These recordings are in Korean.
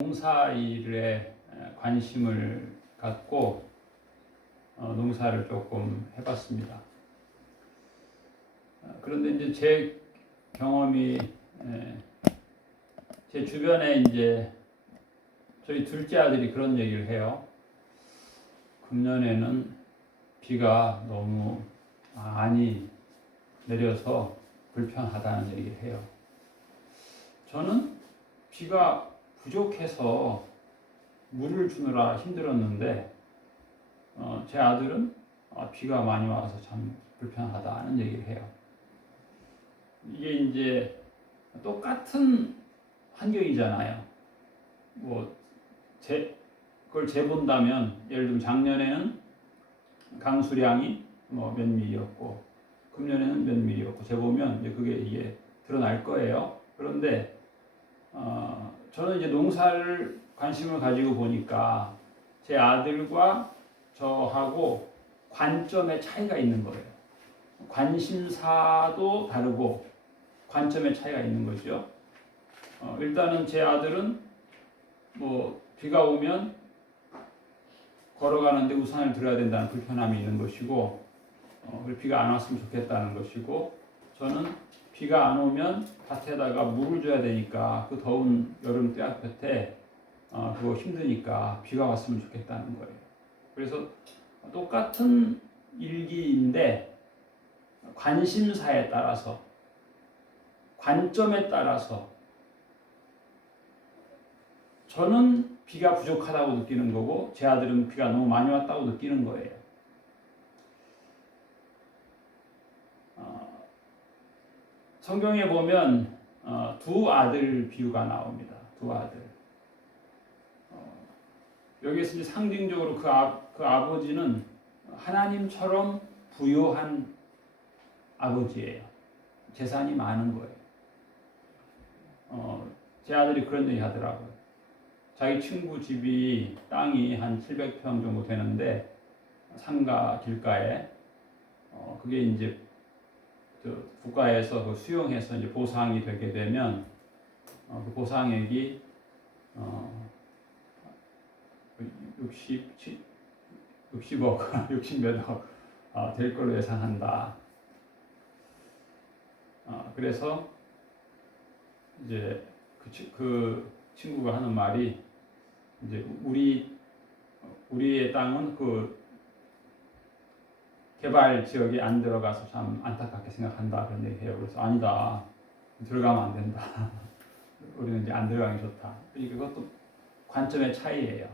농사일에 관심을 갖고 농사를 조금 해봤습니다. 그런데 이제 제 경험이 제 주변에 이제 저희 둘째 아들이 그런 얘기를 해요. 금년에는 비가 너무 많이 내려서 불편하다는 얘기를 해요. 저는 비가 부족해서 물을 주느라 힘들었는데 제 아들은 비가 많이 와서 참 불편하다는 얘기를 해요. 이게 이제 똑같은 환경이잖아요. 그걸 재본다면 예를 들면 작년에는 강수량이 몇 밀리였고 금년에는 몇 밀리였고 재보면 이제 이게 드러날 거예요. 그런데 저는 이제 농사를 관심을 가지고 보니까 제 아들과 저하고 관점의 차이가 있는 거예요. 관심사도 다르고 관점의 차이가 있는 거죠. 일단은 제 아들은 비가 오면 걸어가는데 우산을 들어야 된다는 불편함이 있는 것이고 비가 안 왔으면 좋겠다는 것이고, 저는 비가 안 오면 밭에다가 물을 줘야 되니까 그 더운 여름 때볕에 그거 힘드니까 비가 왔으면 좋겠다는 거예요. 그래서 똑같은 일기인데 관심사에 따라서 관점에 따라서 저는 비가 부족하다고 느끼는 거고 제 아들은 비가 너무 많이 왔다고 느끼는 거예요. 성경에 보면 두 아들 비유가 나옵니다. 두 아들. 여기에서 이제 상징적으로 그 아버지는 하나님처럼 부유한 아버지예요. 재산이 많은 거예요. 제 아들이 그런 얘기 하더라고요. 자기 친구 집이 땅이 한 700평 정도 되는데 상가 길가에 그게 이제 국가에서 수용해서 이제 보상이 되게 되면 그 보상액이 60억, 60몇억 될 걸로 예상한다. 그래서 이제 그 친구가 하는 말이 이제 우리의 땅은 그 개발 지역에 안 들어가서 참 안타깝게 생각한다 그런 얘기해요. 그래서 아니다, 들어가면 안 된다. 우리는 이제 안 들어가는 게 좋다. 이것도 관점의 차이예요.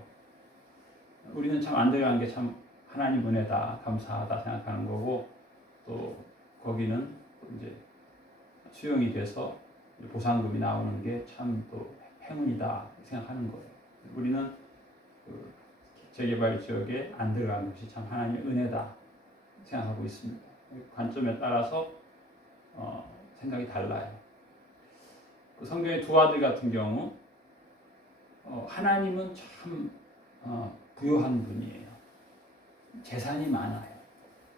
우리는 참 안 들어가는 게 참 하나님 은혜다, 감사하다 생각하는 거고, 또 거기는 이제 수용이 돼서 보상금이 나오는 게 참 또 행운이다 생각하는 거예요. 우리는 그 재개발 지역에 안 들어가는 것이 참 하나님의 은혜다 생각하고 있습니다. 관점에 따라서 생각이 달라요. 그 성경의 두 아들 같은 경우 하나님은 참 부유한 분이에요. 재산이 많아요.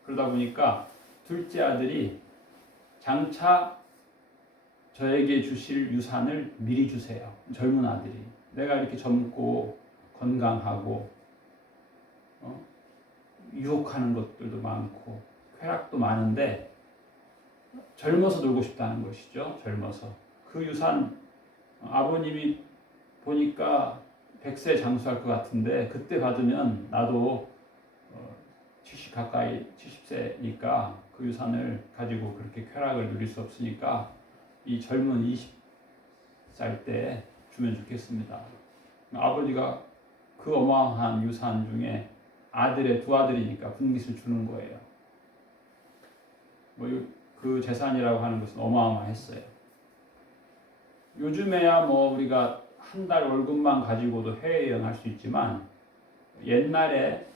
그러다 보니까 둘째 아들이 장차 저에게 주실 유산을 미리 주세요. 젊은 아들이. 내가 이렇게 젊고 건강하고 유혹하는 것들도 많고 쾌락도 많은데 젊어서 놀고 싶다는 것이죠. 젊어서. 그 유산 아버님이 보니까 100세 장수할 것 같은데 그때 받으면 나도 70 가까이 70세니까 그 유산을 가지고 그렇게 쾌락을 누릴 수 없으니까 이 젊은 20살 때 주면 좋겠습니다. 아버지가 그 어마어마한 유산 중에 두 아들이니까 분깃을 주는 거예요. 그 재산이라고 하는 것은 어마어마했어요. 요즘에야 우리가 한 달 월급만 가지고도 해외여행 할 수 있지만 옛날에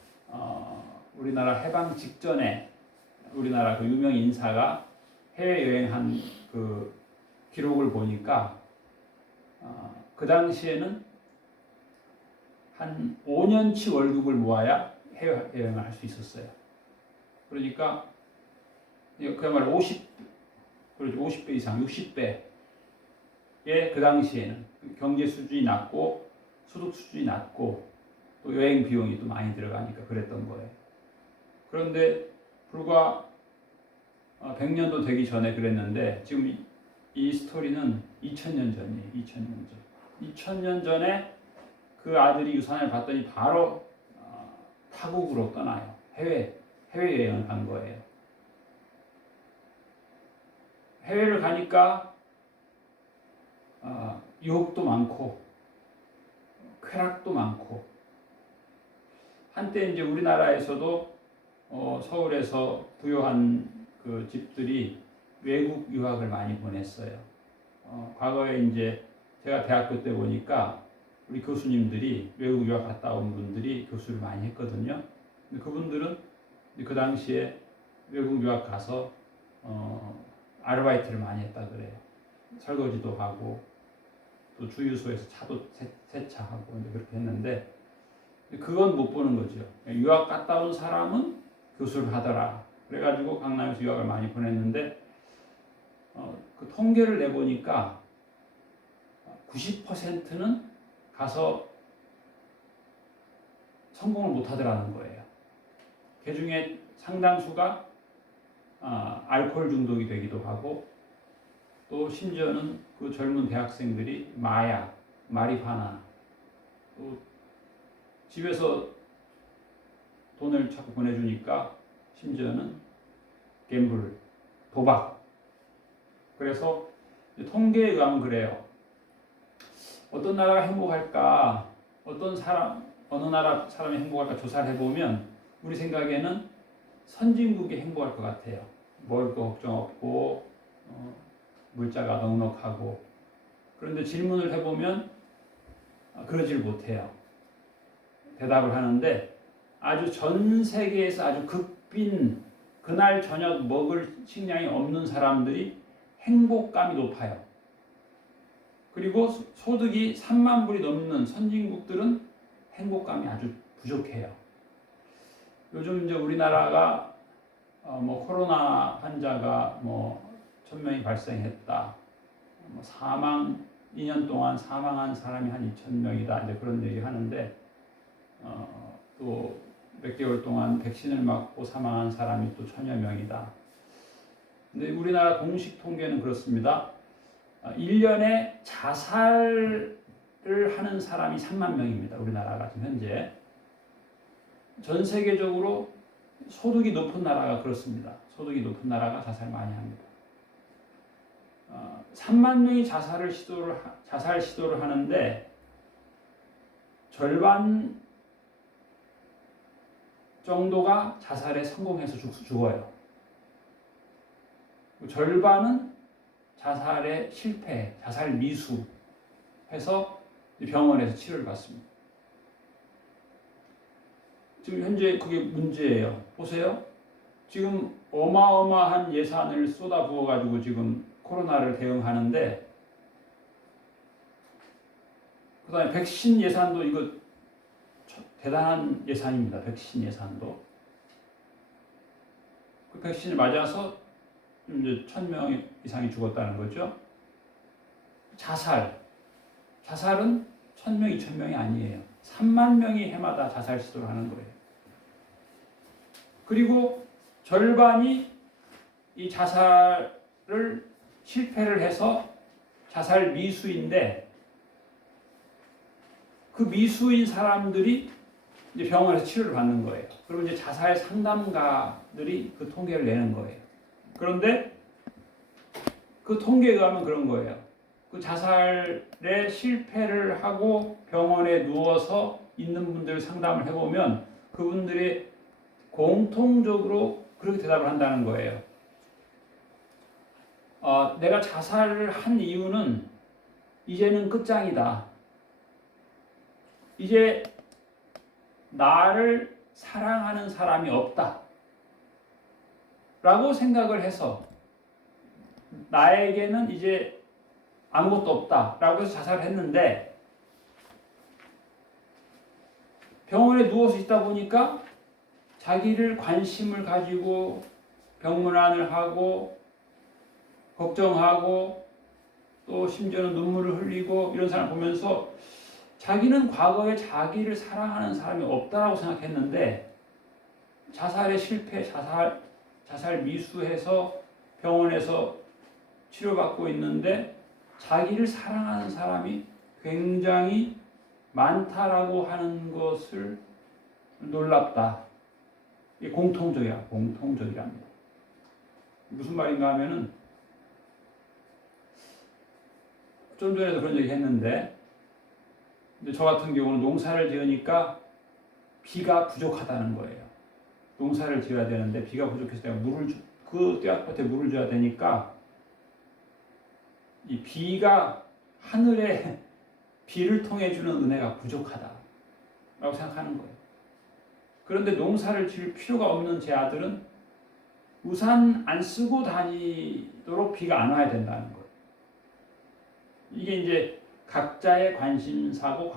우리나라 해방 직전에 우리나라 그 유명 인사가 해외여행한 그 기록을 보니까 그 당시에는 한 5년치 월급을 모아야 해외여행을 할 수 있었어요. 그러니까 그야말로 50배 이상, 60배의 그 당시에는 경제 수준이 낮고 소득 수준이 낮고 또 여행 비용이 또 많이 들어가니까 그랬던 거예요. 그런데 불과 100년도 되기 전에 그랬는데 지금 이 스토리는 2000년 전이에요. 2000년 전. 2000년 전에 그 아들이 유산을 받더니 바로 타국으로 떠나요. 해외여행을 간 거예요. 해외를 가니까 유혹도 많고 쾌락도 많고 한때 이제 우리나라에서도 서울에서 부유한 그 집들이 외국 유학을 많이 보냈어요. 과거에 이제 제가 대학교 때 보니까 우리 교수님들이 외국 유학 갔다 온 분들이 교수를 많이 했거든요. 근데 그분들은 그 당시에 외국 유학 가서 아르바이트를 많이 했다 그래요. 설거지도 하고 또 주유소에서 차도 세차하고 이제 그렇게 했는데 그건 못 보는 거죠. 유학 갔다 온 사람은 교수를 하더라. 그래가지고 강남에서 유학을 많이 보냈는데 그 통계를 내보니까 90%는 가서 성공을 못 하더라는 거예요. 그 중에 상당수가 알코올 중독이 되기도 하고 또 심지어는 그 젊은 대학생들이 마약, 마리화나 또 집에서 돈을 자꾸 보내주니까 심지어는 갬블, 도박. 그래서 통계에 의하면 그래요. 어떤 나라가 행복할까, 어느 나라 사람이 행복할까 조사를 해보면 우리 생각에는 선진국이 행복할 것 같아요. 먹을 거 걱정 없고 물자가 넉넉하고. 그런데 질문을 해보면 그러질 못해요. 대답을 하는데 아주 전 세계에서 아주 극빈 그날 저녁 먹을 식량이 없는 사람들이 행복감이 높아요. 그리고 소득이 3만 불이 넘는 선진국들은 행복감이 아주 부족해요. 요즘 이제 우리나라가 코로나 환자가 1000명이 발생했다. 2년 동안 사망한 사람이 한 2000명이다. 이제 그런 얘기 하는데 또 몇 개월 동안 백신을 맞고 사망한 사람이 또 1000여 명이다. 근데 우리나라 공식 통계는 그렇습니다. 1년에 자살을 하는 사람이 3만 명입니다. 우리나라가 지금 현재. 전 세계적으로 소득이 높은 나라가 그렇습니다. 소득이 높은 나라가 자살 많이 합니다. 3만 명이 자살 시도를 하는데 절반 정도가 자살에 성공해서 죽어요. 절반은 자살에 실패, 자살 미수해서 병원에서 치료를 받습니다. 지금 현재 그게 문제예요. 보세요. 지금 어마어마한 예산을 쏟아부어가지고 지금 코로나를 대응하는데 그 다음에 백신 예산도 이거 대단한 예산입니다. 백신 예산도. 그 백신을 맞아서 이제 1000명 이상이 죽었다는 거죠. 자살은 1000명, 2000명이 아니에요. 3만 명이 해마다 자살 시도를 하는 거예요. 그리고 절반이 이 자살을 실패를 해서 자살 미수인데 그 미수인 사람들이 이제 병원에서 치료를 받는 거예요. 그리고 이제 자살 상담가들이 그 통계를 내는 거예요. 그런데 그 통계에 의하면 그런 거예요. 그 자살에 실패를 하고 병원에 누워서 있는 분들 상담을 해보면 그분들이 공통적으로 그렇게 대답을 한다는 거예요. 내가 자살을 한 이유는 이제는 끝장이다. 이제 나를 사랑하는 사람이 없다. 라고 생각을 해서 나에게는 이제 아무것도 없다. 라고 해서 자살을 했는데 병원에 누워서 있다 보니까 자기를 관심을 가지고 병문안을 하고 걱정하고 또 심지어는 눈물을 흘리고 이런 사람 보면서 자기는 과거에 자기를 사랑하는 사람이 없다라고 생각했는데 자살에 실패, 자살 미수해서 병원에서 치료받고 있는데 자기를 사랑하는 사람이 굉장히 많다라고 하는 것을 놀랍다. 이게 공통적이랍니다. 무슨 말인가 하면은 좀 전에도 그런 얘기 했는데 근데 저 같은 경우는 농사를 지으니까 비가 부족하다는 거예요. 농사를 지어야 되는데 비가 부족해서 내가 그 떼약볕에 물을 줘야 되니까 이 비가 하늘에 비를 통해 주는 은혜가 부족하다라고 생각하는 거예요. 그런데 농사를 지을 필요가 없는 제 아들은 우산 안 쓰고 다니도록 비가 안 와야 된다는 거예요. 이게 이제 각자의 관심사고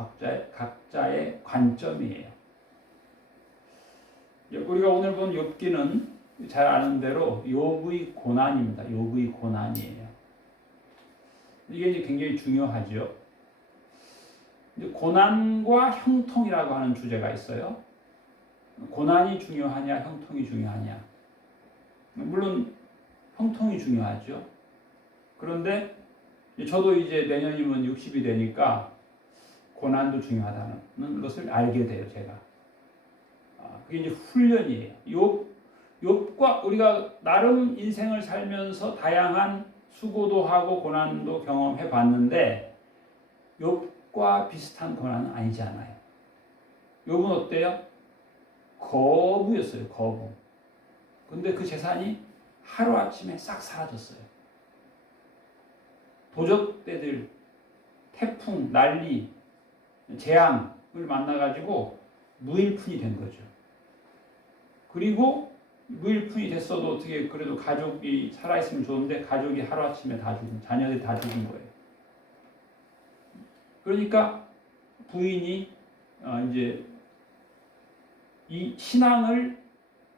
각자의 관점이에요. 우리가 오늘 본 욥기는 잘 아는 대로 욥의 고난입니다. 욥의 고난이에요. 이게 이제 굉장히 중요하죠. 이제 고난과 형통이라고 하는 주제가 있어요. 고난이 중요하냐, 형통이 중요하냐. 물론 형통이 중요하죠. 그런데 저도 이제 내년이면 60이 되니까 고난도 중요하다는 것을 알게 돼요, 제가. 그게 이제 훈련이에요. 욥과 우리가 나름 인생을 살면서 다양한 수고도 하고 고난도 경험해 봤는데 욥과 비슷한 고난은 아니잖아요. 욥은 어때요? 거부였어요, 거부. 근데 그 재산이 하루아침에 싹 사라졌어요. 도적대들, 태풍, 난리, 재앙을 만나가지고 무일푼이 된 거죠. 그리고 무일푼이 됐어도 어떻게 그래도 가족이 살아있으면 좋은데 가족이 하루아침에 다 죽은, 자녀들이 다 죽은 거예요. 그러니까 부인이 이제 이 신앙을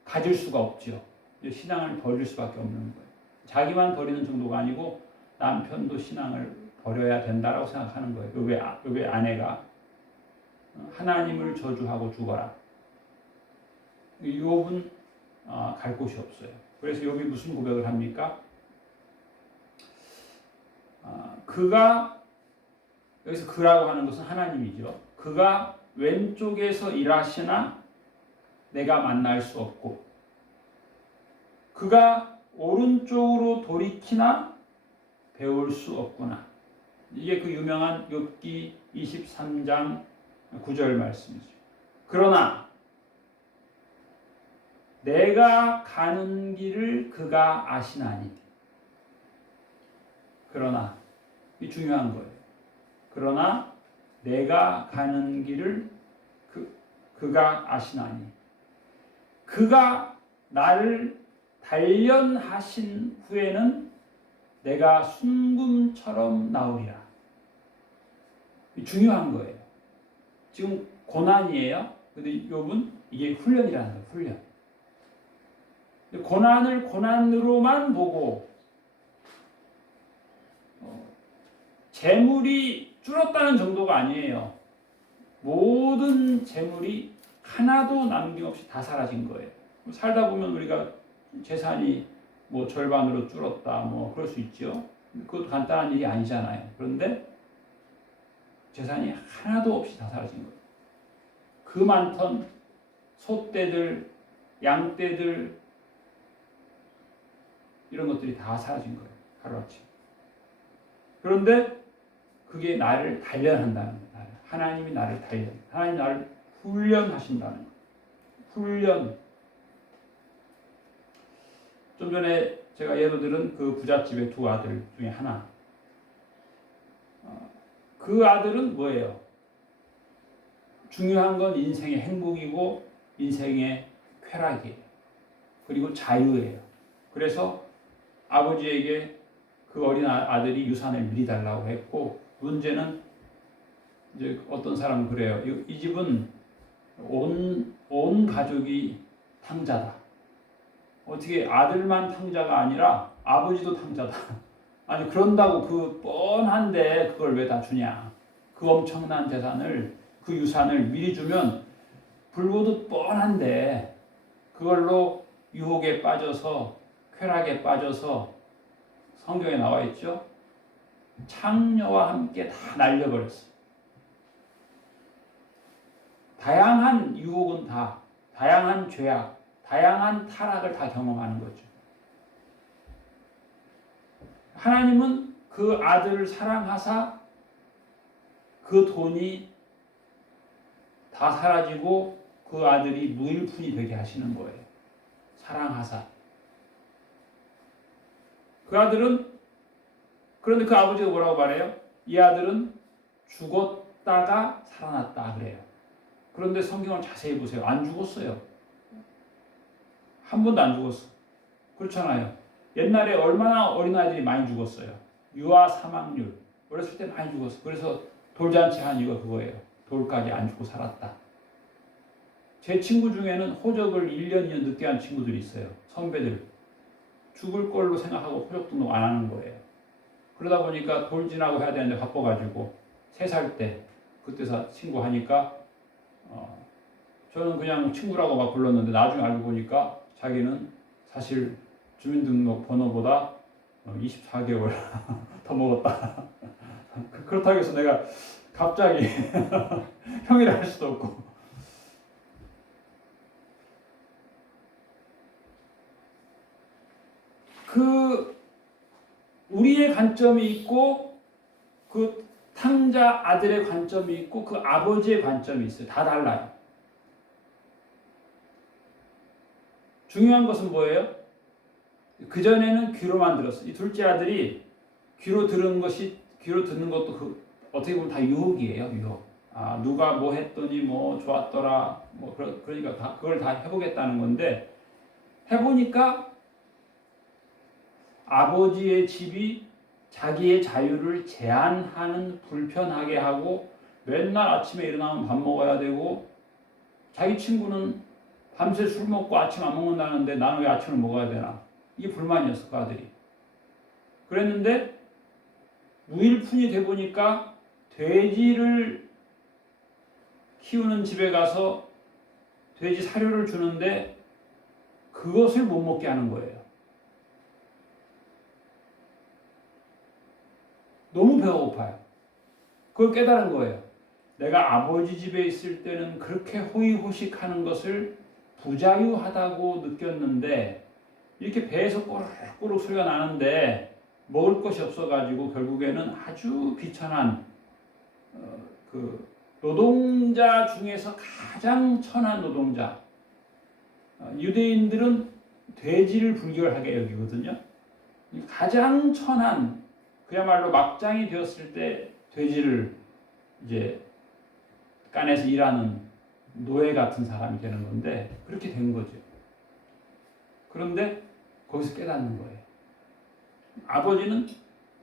가질 수가 없죠. 신앙을 버릴 수밖에 없는 거예요. 자기만 버리는 정도가 아니고 남편도 신앙을 버려야 된다라고 생각하는 거예요. 욥의 아내가 하나님을 저주하고 죽어라. 욥은 갈 곳이 없어요. 그래서 욥이 무슨 고백을 합니까? 그가 여기서 그라고 하는 것은 하나님이죠. 그가 왼쪽에서 일하시나 내가 만날 수 없고 그가 오른쪽으로 돌이키나 배울 수 없구나. 이게 그 유명한 욥기 23장 9절 말씀이죠. 그러나 내가 가는 길을 그가 아시나니. 그러나 이 중요한 거예요. 그러나 내가 가는 길을 그가 아시나니. 그가 나를 단련하신 후에는 내가 순금처럼 나오리라. 중요한 거예요. 지금 고난이에요. 근데 욥은 이게 훈련이라는 거예요. 훈련. 고난을 고난으로만 보고 재물이 줄었다는 정도가 아니에요. 모든 재물이 하나도 남김없이 다 사라진 거예요. 살다 보면 우리가 재산이 뭐 절반으로 줄었다, 뭐 그럴 수 있죠. 그것도 간단한 일이 아니잖아요. 그런데 재산이 하나도 없이 다 사라진 거예요. 그 많던 소떼들, 양떼들 이런 것들이 다 사라진 거예요. 하루아침. 그런데 그게 나를 단련한다는 거예요. 하나님이 나를 하나님이 나를 훈련하신다는 거예요. 훈련. 좀 전에 제가 예로 들은 그 부잣집의 두 아들 중에 하나. 그 아들은 뭐예요? 중요한 건 인생의 행복이고 인생의 쾌락이에요. 그리고 자유예요. 그래서 아버지에게 그 어린 아들이 유산을 미리 달라고 했고, 문제는 이제 어떤 사람은 그래요. 이 집은 온 가족이 탕자다. 어떻게 아들만 탕자가 아니라 아버지도 탕자다. 아니 그런다고 그 뻔한데 그걸 왜 다 주냐. 그 엄청난 재산을, 그 유산을 미리 주면 불보듯 뻔한데 그걸로 유혹에 빠져서, 쾌락에 빠져서, 성경에 나와 있죠. 창녀와 함께 다 날려버렸어요. 다양한 유혹은 다, 다양한 죄악, 다양한 타락을 다 경험하는 거죠. 하나님은 그 아들을 사랑하사 그 돈이 다 사라지고 그 아들이 무일푼이 되게 하시는 거예요. 사랑하사. 그 아들은, 그런데 그 아버지가 뭐라고 말해요? 이 아들은 죽었다가 살아났다 그래요. 그런데 성경을 자세히 보세요. 안 죽었어요. 한 번도 안 죽었어. 그렇잖아요. 옛날에 얼마나 어린아이들이 많이 죽었어요. 유아 사망률. 어렸을 때 많이 죽었어. 그래서 돌잔치 한 이유가 그거예요. 돌까지 안 죽고 살았다. 제 친구 중에는 호적을 1년, 2년 늦게 한 친구들이 있어요. 선배들. 죽을 걸로 생각하고 호적 등록 안 하는 거예요. 그러다 보니까 돌 지나고 해야 되는데 바빠가지고 3살 때 그때 친구 하니까 저는 그냥 친구라고 막 불렀는데 나중에 알고 보니까 자기는 사실 주민등록 번호보다 24개월 더 먹었다. 그렇다고 해서 내가 갑자기 형이라 할 수도 없고. 우리의 관점이 있고 그 탕자 아들의 관점이 있고 그 아버지의 관점이 있어요. 다 달라요. 중요한 것은 뭐예요? 그전에는 귀로만 들었어요. 이 둘째 아들이 귀로 듣는 것도 어떻게 보면 다 유혹이에요. 유혹. 누가 뭐 했더니 뭐 좋았더라. 그러니까 그걸 다 해보겠다는 건데 해보니까 아버지의 집이 자기의 자유를 제한하는, 불편하게 하고 맨날 아침에 일어나면 밥 먹어야 되고 자기 친구는 밤새 술 먹고 아침 안 먹는다는데 나는 왜 아침을 먹어야 되나. 이게 불만이었어. 그 아들이. 그랬는데 무일푼이 돼 보니까 돼지를 키우는 집에 가서 돼지 사료를 주는데 그것을 못 먹게 하는 거예요. 너무 배가 고파요. 그걸 깨달은 거예요. 내가 아버지 집에 있을 때는 그렇게 호의호식하는 것을 부자유하다고 느꼈는데 이렇게 배에서 꼬르륵꼬르륵 소리가 나는데 먹을 것이 없어가지고 결국에는 아주 비천한 그 노동자 중에서 가장 천한 노동자. 유대인들은 돼지를 불결하게 여기거든요. 가장 천한, 그야말로 막장이 되었을 때 돼지를 이제 깐에서 일하는 노예 같은 사람이 되는 건데 그렇게 된 거죠. 그런데 거기서 깨닫는 거예요. 아버지는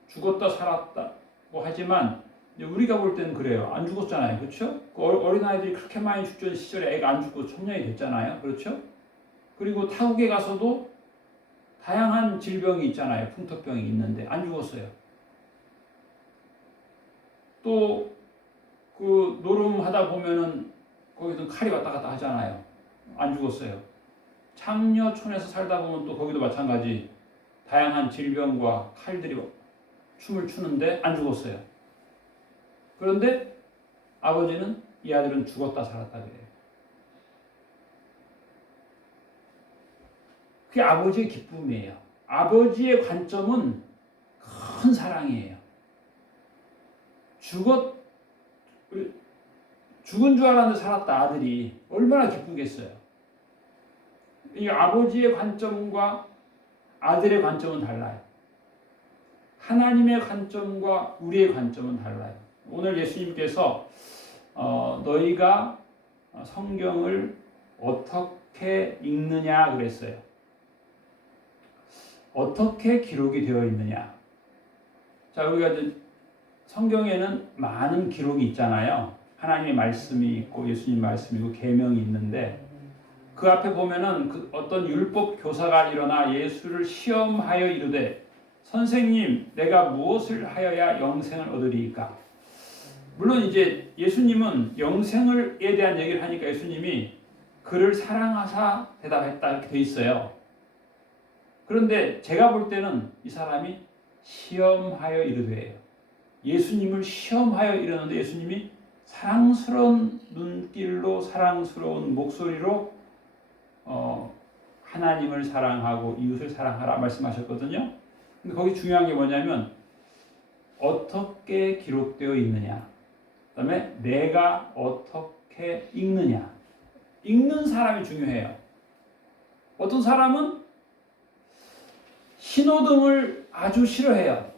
죽었다 살았다고 하지만 우리가 볼 때는 그래요. 안 죽었잖아요. 그렇죠? 어린아이들이 그렇게 많이 죽던 시절에 애가 안 죽고 청년이 됐잖아요. 그렇죠? 그리고 타국에 가서도 다양한 질병이 있잖아요. 풍토병이 있는데 안 죽었어요. 또 그 노름하다 보면은 거기도 칼이 왔다 갔다 하잖아요. 안 죽었어요. 창녀촌에서 살다 보면 또 거기도 마찬가지 다양한 질병과 칼들이 춤을 추는데 안 죽었어요. 그런데 아버지는 이 아들은 죽었다 살았다 그래요. 그게 아버지의 기쁨이에요. 아버지의 관점은 큰 사랑이에요. 죽은 줄 알았는데 살았다 아들이 얼마나 기쁘겠어요. 이 아버지의 관점과 아들의 관점은 달라요. 하나님의 관점과 우리의 관점은 달라요. 오늘 예수님께서 너희가 성경을 어떻게 읽느냐 그랬어요. 어떻게 기록이 되어 있느냐. 자, 우리가 이제 성경에는 많은 기록이 있잖아요. 하나님의 말씀이 있고 예수님 말씀이 있고 계명이 있는데 그 앞에 보면은 어떤 율법 교사가 일어나 예수를 시험하여 이르되 선생님 내가 무엇을 하여야 영생을 얻으리이까. 물론 이제 예수님은 영생을에 대한 얘기를 하니까 예수님이 그를 사랑하사 대답했다 이렇게 돼 있어요. 그런데 제가 볼 때는 이 사람이 시험하여 이르되예요. 예수님을 시험하여 이르는데 예수님이 사랑스러운 눈길로 사랑스러운 목소리로 하나님을 사랑하고 이웃을 사랑하라 말씀하셨거든요. 근데 거기 중요한 게 뭐냐면 어떻게 기록되어 있느냐, 그 다음에 내가 어떻게 읽느냐. 읽는 사람이 중요해요. 어떤 사람은 신호등을 아주 싫어해요.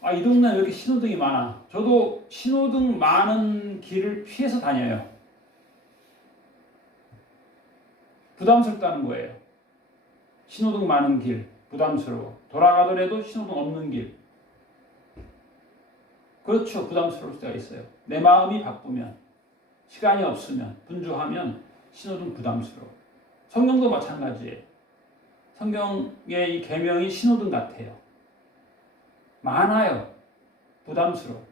아, 이 동네에 왜 이렇게 신호등이 많아? 저도 신호등 많은 길을 피해서 다녀요. 부담스럽다는 거예요. 신호등 많은 길, 부담스러워. 돌아가더라도 신호등 없는 길. 그렇죠. 부담스러울 때가 있어요. 내 마음이 바쁘면, 시간이 없으면, 분주하면 신호등 부담스러워. 성경도 마찬가지예요. 성경의 이 계명이 신호등 같아요. 많아요. 부담스러워.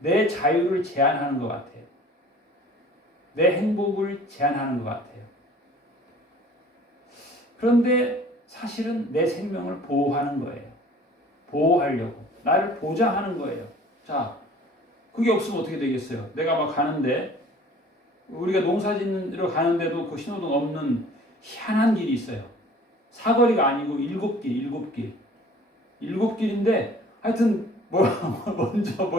내 자유를 제한하는 것 같아요. 내 행복을 제한하는 것 같아요. 그런데 사실은 내 생명을 보호하는 거예요. 보호하려고. 나를 보장하는 거예요. 자, 그게 없으면 어떻게 되겠어요? 내가 막 가는데, 우리가 농사 짓는 가는데도 그 신호등 없는 희한한 길이 있어요. 사거리가 아니고 7길. 7길인데 하여튼 먼저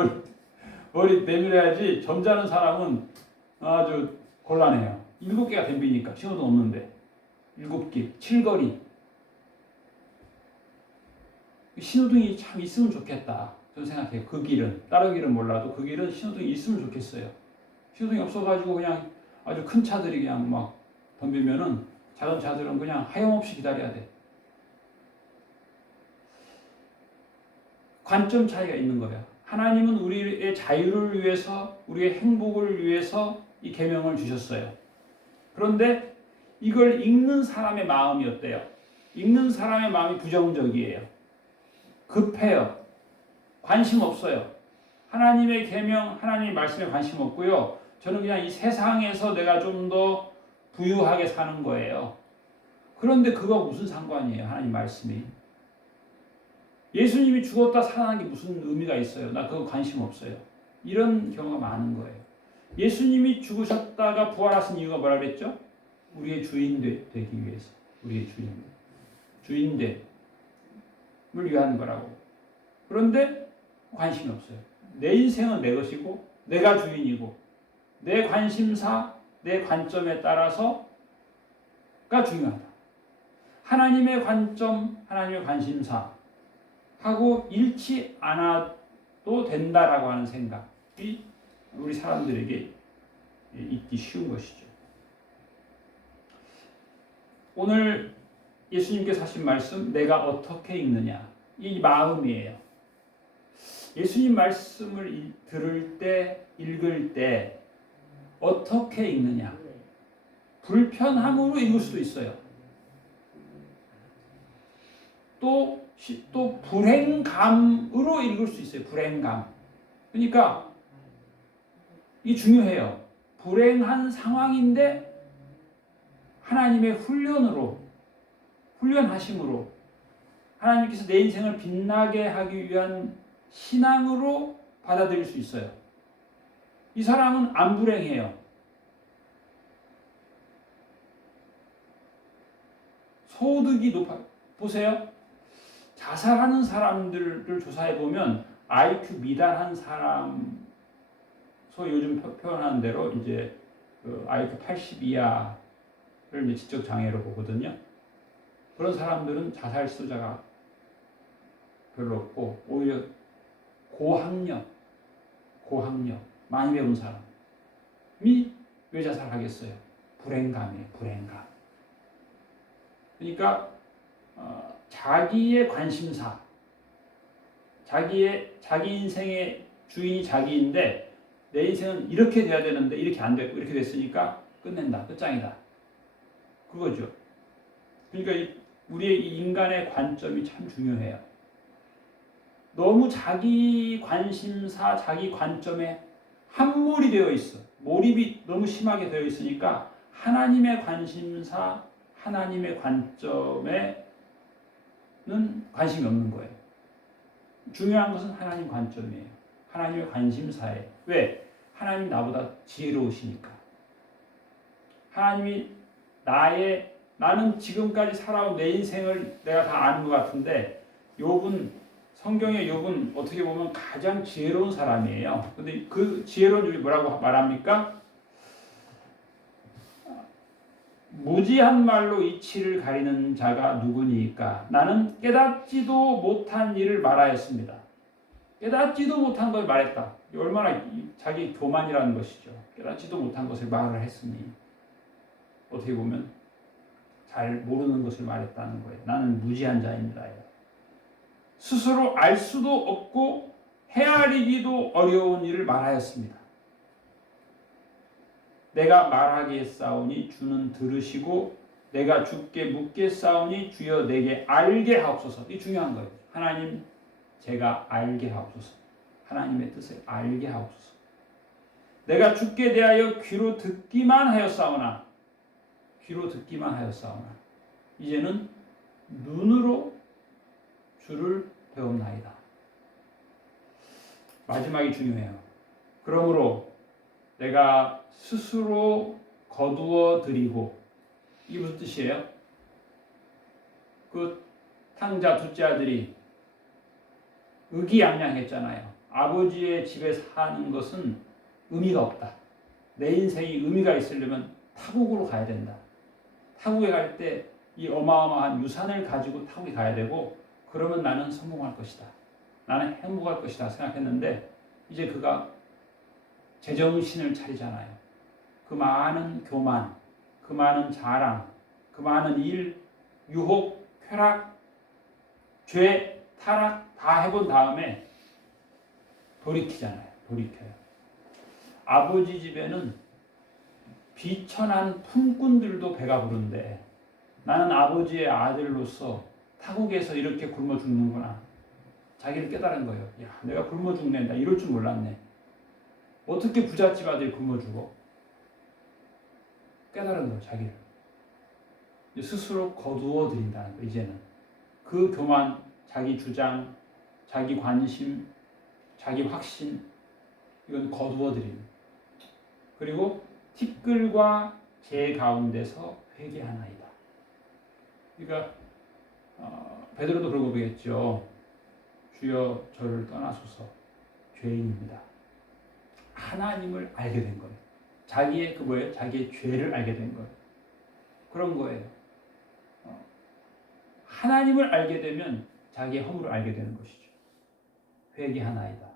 머리 내밀어야지 점잖은 사람은 아주 곤란해요. 7개가 덤비니까 신호등 없는데 7길, 7거리. 신호등이 참 있으면 좋겠다. 저는 생각해요. 그 길은 다른 길은 몰라도 그 길은 신호등이 있으면 좋겠어요. 신호등이 없어가지고 그냥 아주 큰 차들이 그냥 막 덤비면은 작은 차들은 그냥 하염없이 기다려야 돼. 관점 차이가 있는 거야. 하나님은 우리의 자유를 위해서, 우리의 행복을 위해서 이 계명을 주셨어요. 그런데 이걸 읽는 사람의 마음이 어때요? 읽는 사람의 마음이 부정적이에요. 급해요. 관심 없어요. 하나님의 계명, 하나님의 말씀에 관심 없고요. 저는 그냥 이 세상에서 내가 좀 더 부유하게 사는 거예요. 그런데 그거 무슨 상관이에요? 하나님 말씀이. 예수님이 죽었다 살아난 게 무슨 의미가 있어요? 나 그거 관심 없어요. 이런 경우가 많은 거예요. 예수님이 죽으셨다가 부활하신 이유가 뭐라 그랬죠? 우리의 주인 되기 위해서. 우리의 주인됨을 위한 거라고. 그런데 관심이 없어요. 내 인생은 내 것이고 내가 주인이고 내 관심사, 내 관점에 따라서가 중요하다. 하나님의 관점, 하나님의 관심사 하고 잃지 않아도 된다라고 하는 생각이 우리 사람들에게 있기 쉬운 것이죠. 오늘 예수님께서 하신 말씀, 내가 어떻게 읽느냐, 이 마음이에요. 예수님 말씀을 들을 때, 읽을 때 어떻게 읽느냐. 불편함으로 읽을 수도 있어요. 또 불행감으로 읽을 수 있어요. 불행감. 그러니까 이 중요해요. 불행한 상황인데 하나님의 훈련하심으로 하나님께서 내 인생을 빛나게 하기 위한 신앙으로 받아들일 수 있어요. 이 사람은 안 불행해요. 소득이 보세요. 자살하는 사람들을 조사해 보면 IQ 미달한 사람, 소위 요즘 표현하는 대로 이제 그 IQ 80 이하를 이제 지적 장애로 보거든요. 그런 사람들은 자살 수자가 별로 없고 오히려 고학력 많이 배운 사람이 왜 자살하겠어요? 불행감이에요. 불행감. 그러니까 자기의 관심사, 자기 인생의 주인이 자기인데 내 인생은 이렇게 돼야 되는데 이렇게 안 되고 이렇게 됐으니까 끝낸다. 끝장이다. 그거죠. 그러니까 우리의 이 인간의 관점이 참 중요해요. 너무 자기 관심사, 자기 관점에 함몰이 되어 있어. 몰입이 너무 심하게 되어 있으니까 하나님의 관심사, 하나님의 관점에는 관심이 없는 거예요. 중요한 것은 하나님 관점이에요. 하나님의 관심사예요. 왜? 하나님 나보다 지혜로우시니까. 하나님이 나는 지금까지 살아온 내 인생을 내가 다 아는 것 같은데 성경의 욥은 어떻게 보면 가장 지혜로운 사람이에요. 근데 그 지혜로운 욥이 뭐라고 말합니까? 무지한 말로 이치를 가리는 자가 누구니까? 나는 깨닫지도 못한 일을 말하였습니다. 깨닫지도 못한 걸 말했다. 얼마나 자기 교만이라는 것이죠. 깨닫지도 못한 것을 말을 했으니 어떻게 보면 잘 모르는 것을 말했다는 거예요. 나는 무지한 자입니다. 스스로 알 수도 없고 헤아리기도 어려운 일을 말하였습니다. 내가 말하겠사오니 주는 들으시고 내가 주께 묻겠사오니 주여 내게 알게 하옵소서. 이게 중요한 거예요. 하나님 제가 알게 하옵소서. 하나님의 뜻을 알게 하옵소서. 내가 주께 대하여 귀로 듣기만 하였사오나 이제는 눈으로 주를 배웁나이다. 마지막이 중요해요. 그러므로 내가 스스로 거두어 드리고, 이게 무슨 뜻이에요? 그 탕자 둘째 아들이 의기양양했잖아요. 아버지의 집에 사는 것은 의미가 없다. 내 인생이 의미가 있으려면 타국으로 가야 된다. 타국에 갈 때 이 어마어마한 유산을 가지고 타국에 가야 되고, 그러면 나는 성공할 것이다. 나는 행복할 것이다 생각했는데, 이제 그가 제정신을 차리잖아요. 그 많은 교만, 그 많은 자랑, 그 많은 일, 유혹, 쾌락, 죄, 타락 다 해본 다음에 돌이켜요. 아버지 집에는 비천한 품꾼들도 배가 부른데 나는 아버지의 아들로서 타국에서 이렇게 굶어 죽는구나. 자기를 깨달은 거예요. 야, 내가 굶어 죽는다. 이럴 줄 몰랐네. 어떻게 부잣집 아들이 굶어 죽어? 깨달은 거예요, 자기를. 스스로 거두어 드린다는 거예요, 이제는. 그 교만, 자기 주장, 자기 관심, 자기 확신, 이건 거두어 드리는. 그리고 티끌과 재 가운데서 회개하나이다. 그러니까 베드로도 그러고 그러겠죠. 주여 저를 떠나소서 죄인입니다. 하나님을 알게 된 거예요. 자기의 자기의 죄를 알게 된 거예요. 그런 거예요. 하나님을 알게 되면 자기의 허물을 알게 되는 것이죠. 회개하나이다.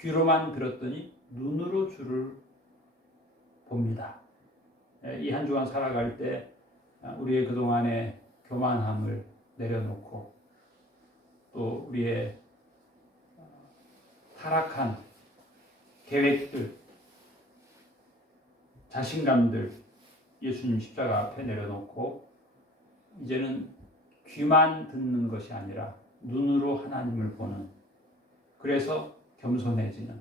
귀로만 들었더니 눈으로 주를 봅니다. 이 한 주간 살아갈 때 우리의 그동안의 교만함을 내려놓고 또 우리의 타락한 계획들, 자신감들 예수님 십자가 앞에 내려놓고 이제는 귀만 듣는 것이 아니라 눈으로 하나님을 보는, 그래서 겸손해지는,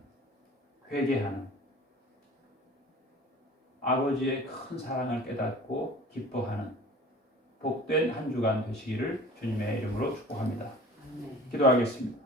회개하는, 아버지의 큰 사랑을 깨닫고 기뻐하는 복된 한 주간 되시기를 주님의 이름으로 축복합니다. 기도하겠습니다.